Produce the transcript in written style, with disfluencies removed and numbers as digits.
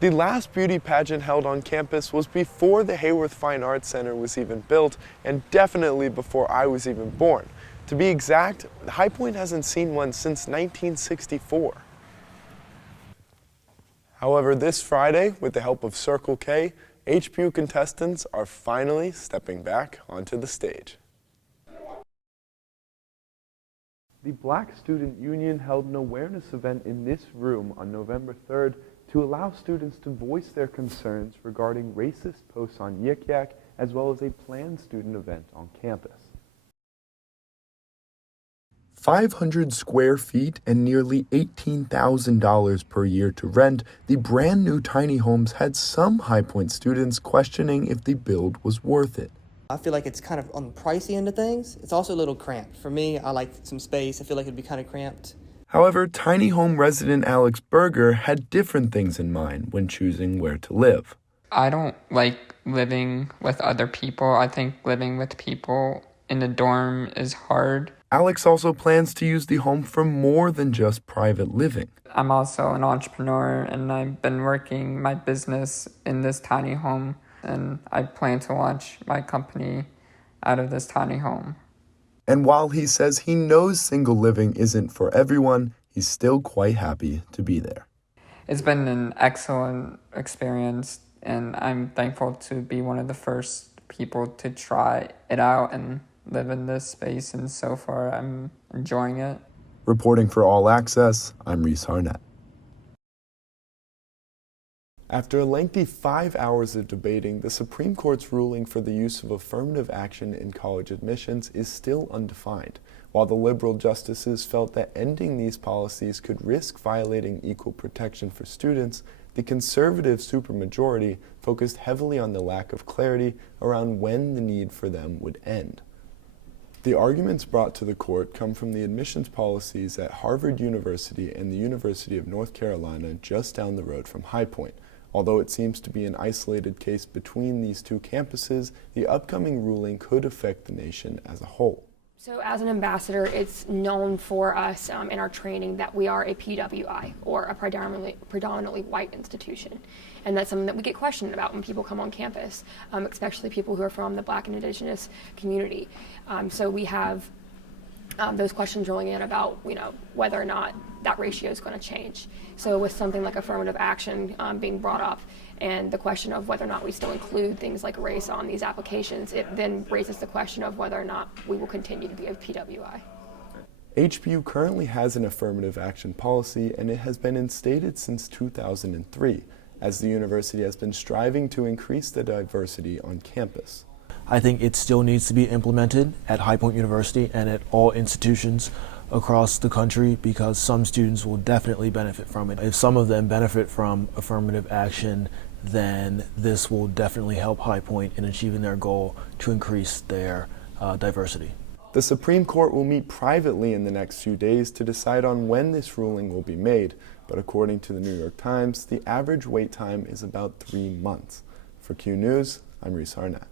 The last beauty pageant held on campus was before the Hayworth Fine Arts Center was even built, and definitely before I was even born. To be exact, High Point hasn't seen one since 1964. However, this Friday, with the help of Circle K, HPU contestants are finally stepping back onto the stage. The Black Student Union held an awareness event in this room on November 3rd to allow students to voice their concerns regarding racist posts on Yik Yak, as well as a planned student event on campus. 500 square feet and nearly $18,000 per year to rent, the brand new tiny homes had some High Point students questioning if the build was worth it. I feel like it's kind of on the pricey end of things. It's also a little cramped. For me, I like some space. I feel like it'd be kind of cramped. However, tiny home resident Alex Berger had different things in mind when choosing where to live. I don't like living with other people. I think living with people in a dorm is hard. Alex also plans to use the home for more than just private living. I'm also an entrepreneur, and I've been working my business in this tiny home, and I plan to launch my company out of this tiny home. And while he says he knows single living isn't for everyone, he's still quite happy to be there. It's been an excellent experience, and I'm thankful to be one of the first people to try it out and live in this space, and so far I'm enjoying it. Reporting for All Access, I'm Reece Harnett. After a lengthy 5 hours of debating, the Supreme Court's ruling for the use of affirmative action in college admissions is still undefined. While the liberal justices felt that ending these policies could risk violating equal protection for students, the conservative supermajority focused heavily on the lack of clarity around when the need for them would end. The arguments brought to the court come from the admissions policies at Harvard University and the University of North Carolina just down the road from High Point. Although it seems to be an isolated case between these two campuses, the upcoming ruling could affect the nation as a whole. So as an ambassador, it's known for us in our training that we are a PWI, or a predominantly white institution. And that's something that we get questioned about when people come on campus, especially people who are from the Black and Indigenous community. So we have those questions rolling in about, whether or not that ratio is going to change. So with something like affirmative action being brought up, and the question of whether or not we still include things like race on these applications, it then raises the question of whether or not we will continue to be a PWI. HBU currently has an affirmative action policy, and it has been instated since 2003, as the university has been striving to increase the diversity on campus. I think it still needs to be implemented at High Point University and at all institutions across the country, because some students will definitely benefit from it. If some of them benefit from affirmative action, then this will definitely help High Point in achieving their goal to increase their diversity. The Supreme Court will meet privately in the next few days to decide on when this ruling will be made, but according to the New York Times, the average wait time is about 3 months. For Q News, I'm Reece Harnett.